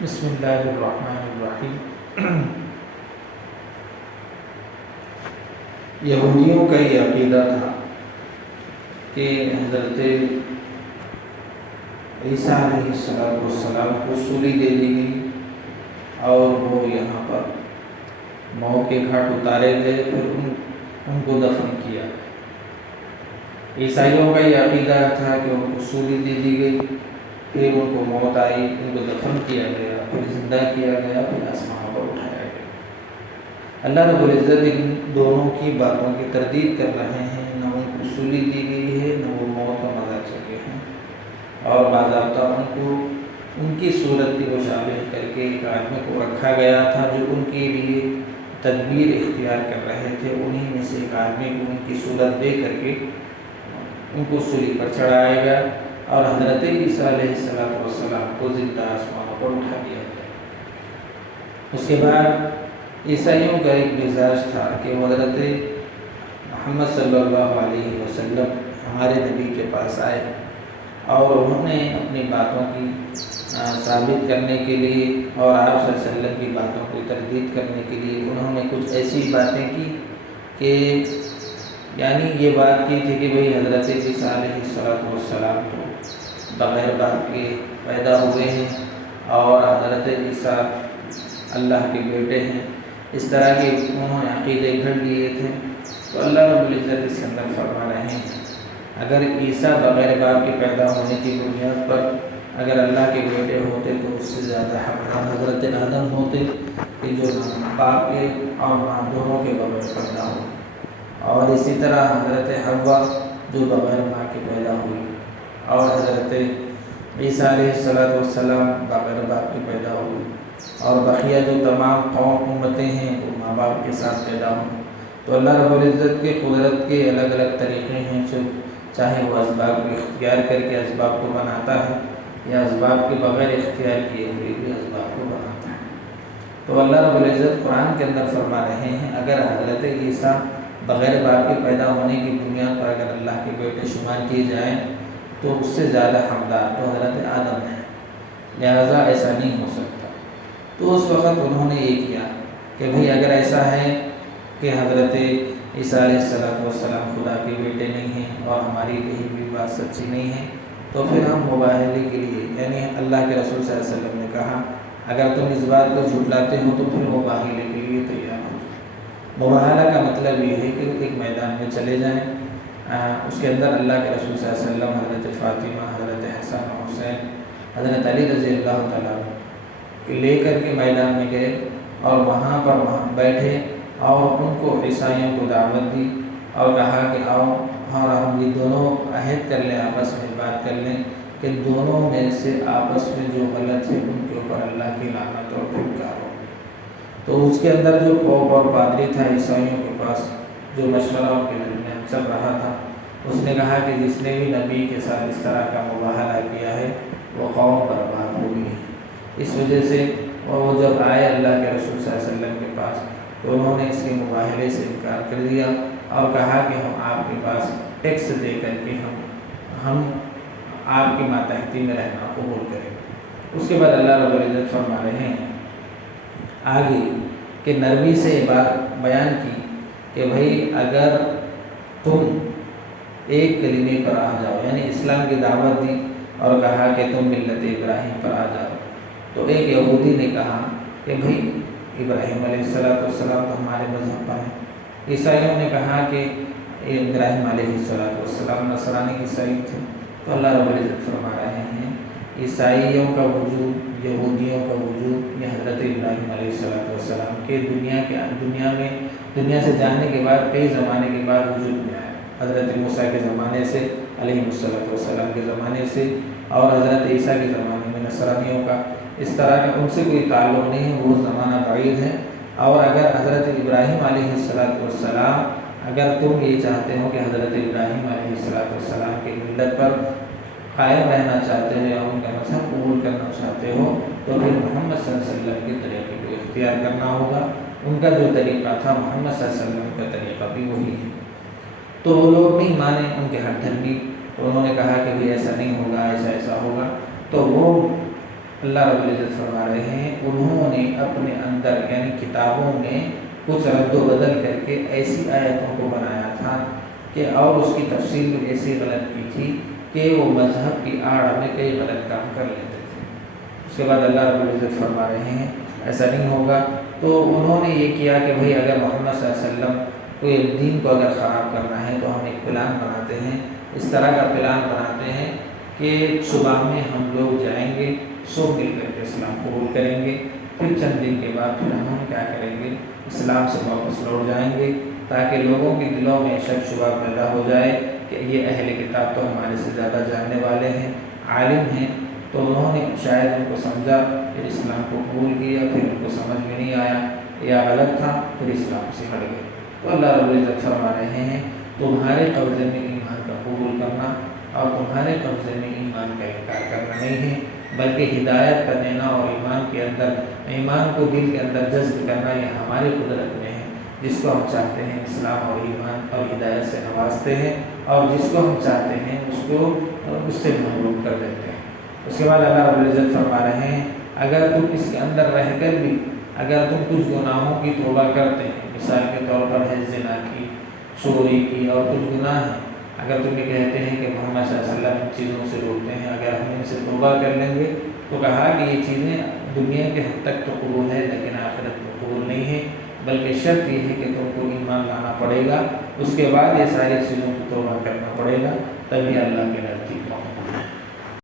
بسم اللہ الرحمن الرحیم۔ یہودیوں کا یہ عقیدہ تھا کہ حضرت عیسیٰ علیہ السلام کو سولی دے دی گئی اور وہ یہاں پر موت کے گھاٹ اتارے گئے، پھر ان کو دفن کیا۔ عیسائیوں کا یہ عقیدہ تھا کہ ان کو سولی دے دی گئی، پھر ان کو موت آئی، ان کو دفن کیا گیا، پھر زندہ کیا گیا، پھر آسمانوں پر اٹھایا گیا۔ اللہ رب العزت ان دونوں کی باتوں کی تردید کر رہے ہیں، نہ ان کو سولی دی گئی ہے، نہ وہ موت کا مزہ چکے ہیں، اور باضابطہ ان کو ان کی صورت کی مشابہ کر کے ایک آدمی کو رکھا گیا تھا جو ان کے لیے تدبیر اختیار کر رہے تھے۔ انہی میں سے ایک آدمی کو ان کی صورت دے کر کے ان کو سولی پر چڑھایا گیا اور حضرت عیسیٰ علیہ السلام کو زندہ آسمانوں پر اٹھا دیا گیا۔ اس کے بعد عیسائیوں کا ایک مزاج تھا کہ حضرت محمد صلی اللہ علیہ وسلم ہمارے نبی کے پاس آئے اور انہوں نے اپنی باتوں کی ثابت کرنے کے لیے اور آپ صلی اللہ علیہ وسلم کی باتوں کی تردید کرنے کے لیے انہوں نے کچھ ایسی باتیں کی کہ یعنی یہ بات کی تھی کہ بھئی حضرت عیسیٰ علیہ السلام تو بغیر باپ کے پیدا ہوئے ہیں اور حضرت عیسیٰ اللہ کے بیٹے ہیں، اس طرح کے انہوں نے عقیدے گھڑ لیے تھے۔ تو اللہ رب العزت اس کے اندر فرما رہے ہیں اگر عیسیٰ بغیر باپ کے پیدا ہونے کی بنیاد پر اگر اللہ کے بیٹے ہوتے تو اس سے زیادہ حقدار حضرت آدم ہوتے کہ جو باپ کے اور ماں دونوں کے بغیر پیدا ہوئے، اور اسی طرح حضرت حوا جو بغیر ماں کے پیدا ہوئی، اور حضرت عیسیٰ علیہ السلام بغیر باپ کے پیدا ہوئی، اور بقیہ جو تمام قوم امتیں ہیں وہ ماں باپ کے ساتھ پیدا ہوئی۔ تو اللہ رب العزت کے قدرت کے الگ الگ طریقے ہیں، چاہے وہ اسباب کو اختیار کر کے اسباب کو بناتا ہے یا اسباب کے بغیر اختیار کیے ہوئے بھی اسباب کو بناتا ہے۔ تو اللہ رب العزت قرآن کے اندر فرما رہے ہیں اگر حضرت عیسیٰ بغیر باپ کے پیدا ہونے کی بنیاد پر اگر اللہ کے بیٹے شمار کیے جائیں تو اس سے زیادہ حقدار تو حضرت آدم ہے، لہذا ایسا نہیں ہو سکتا۔ تو اس وقت انہوں نے یہ کیا کہ بھئی اگر ایسا ہے کہ حضرت عیسیٰ علیہ السلام خدا کے بیٹے نہیں ہیں اور ہماری کہیں بھی بات سچی نہیں ہے تو پھر ہم مباہلے کے لیے یعنی اللہ کے رسول صلی اللہ علیہ وسلم نے کہا اگر تم اس بات کو جھٹلاتے ہو تو پھر مباہلے کے لیے تیار ہو۔ مباہلہ کا مطلب یہ ہے کہ ایک میدان میں چلے جائیں، اس کے اندر اللہ کے رسول صلی اللہ علیہ وسلم، حضرت فاطمہ، حضرت حسن و حسین، حضرت علی رضی اللہ تعالیٰ لے کر کے میدان میں گئے اور وہاں بیٹھے اور ان کو عیسائیوں کو دعوت دی اور کہا کہ آؤ اور ہم یہ دونوں عہد کر لیں، آپس میں بات کر لیں کہ دونوں میں سے آپس میں جو غلط ہے ان کے اوپر اللہ کی لعنت اور پھٹکار ہو۔ تو اس کے اندر جو پوپ اور پادری تھا عیسائیوں کے پاس جو مشورہ ان کے درمیان چل رہا تھا، اس نے کہا کہ جس نے بھی نبی کے ساتھ اس طرح کا مباہلہ کیا ہے وہ قوم برباد ہوئی ہے۔ اس وجہ سے وہ جب آئے اللہ کے رسول صلی اللہ علیہ وسلم کے پاس تو انہوں نے اس کے مباہلے سے انکار کر دیا اور کہا کہ ہم آپ کے پاس ٹیکس دے کر کے ہم آپ کی ماتحتی میں رہنا قبول کریں گے۔ اس کے بعد اللہ رب العزت فرما رہے ہیں آگے کہ نرمی سے یہ بات بیان کی کہ بھئی اگر تم ایک کلمے پر آ جاؤ یعنی اسلام کی دعوت دی اور کہا کہ تم ملت ابراہیم پر آ جاؤ، تو ایک یہودی نے کہا کہ بھئی ابراہیم علیہ السلام تو ہمارے مذہب پر ہیں۔ عیسائیوں نے کہا کہ ابراہیم علیہ السلام نصرانی عیسائی تھے۔ تو اللہ رب العزت فرما رہے ہیں عیسائیوں کا وجود، یہودیوں کا وجود یہ حضرت ابراہیم علیہ السلام کے دنیا سے جانے کے بعد کئی زمانے کے بعد وجود میں آیا۔ حضرت موسیٰ کے زمانے سے، علیہ السلام کے زمانے سے، اور حضرت عیسیٰ کے زمانے میں نصرانیوں کا اس طرح کا ان سے کوئی تعلق نہیں ہے، وہ زمانہ بعید ہے۔ اور اگر حضرت ابراہیم علیہ السلام اگر تم یہ چاہتے ہو کہ حضرت ابراہیم علیہ السلام کی ملت پر قائم رہنا چاہتے ہو یا ان کا مذہب قبول کرنا چاہتے ہو تو پھر محمد صلی اللہ علیہ وسلم کے طریقے کو اختیار کرنا ہوگا۔ ان کا جو طریقہ تھا محمد صلی اللہ علیہ وسلم کا طریقہ بھی وہی ہے۔ تو وہ لوگ نہیں مانے، ان کے ہٹ دھرمی، تو انہوں نے کہا کہ بھی ایسا نہیں ہوگا، ایسا ہوگا۔ تو وہ اللہ رب العزت فرما رہے ہیں انہوں نے اپنے اندر یعنی کتابوں میں کچھ رد و بدل کر کے ایسی آیتوں کو بنایا تھا کہ اور اس کی تفسیر بھی ایسی غلط کی تھی کہ وہ مذہب کی آڑ میں کئی غلط کام کر لیتے تھے۔ اس کے بعد اللہ رب العزت فرما رہے ہیں ایسا نہیں ہوگا۔ تو انہوں نے یہ کیا کہ بھئی اگر محمد صلی اللہ علیہ وسلم کوئی دین کو اگر خراب کرنا ہے تو ہم ایک پلان بناتے ہیں، اس طرح کا پلان بناتے ہیں کہ صبح میں ہم لوگ جائیں گے، سب مل کر کے اسلام قبول کریں گے، پھر چند دن کے بعد پھر ہم کیا کریں گے، اسلام سے واپس لوٹ جائیں گے، تاکہ لوگوں کے دلوں میں شک شبہ پیدا ہو جائے کہ یہ اہل کتاب تو ہمارے سے زیادہ جاننے والے ہیں، عالم ہیں۔ تو انہوں نے شاید ان کو سمجھا، پھر اسلام کو قبول کیا، پھر ان کو سمجھ میں نہیں آیا یا غلط تھا، پھر اسلام سے ہٹ گئے۔ تو اللہ رب العزت فرما رہے ہیں تمہارے قبضے میں ایمان کا قبول کرنا اور تمہارے قبضے میں ایمان کا انکار کرنا نہیں ہے، بلکہ ہدایت کا دینا اور ایمان کو دل کے اندر جذب کرنا یہ ہماری قدرت میں ہے۔ جس کو ہم چاہتے ہیں اسلام اور ایمان اور ہدایت سے نوازتے ہیں، اور جس کو ہم چاہتے ہیں اس سے محروم کر دیتے ہیں۔ اس کے بعد اللہ رب العزت فرما رہے ہیں اگر تم اس کے اندر رہ کر بھی اگر تم کچھ گناہوں کی توبہ کرتے ہیں، مثال کے طور پر ہے زنا کی، چوری کی اور کچھ گناہ ہیں، اگر تم یہ کہتے ہیں کہ محمد صلی اللہ علیہ وسلم ان چیزوں سے روکتے ہیں، اگر ہم ان سے توبہ کر لیں گے تو کہا کہ یہ چیزیں دنیا کے حد تک تو قبول ہے لیکن آخرت میں قبول نہیں ہے، بلکہ شرط یہ ہے کہ تم کو ایمان لانا پڑے گا، اس کے بعد یہ ساری چیزوں کی توبہ کرنا پڑے گا، تبھی اللہ کے نزدیک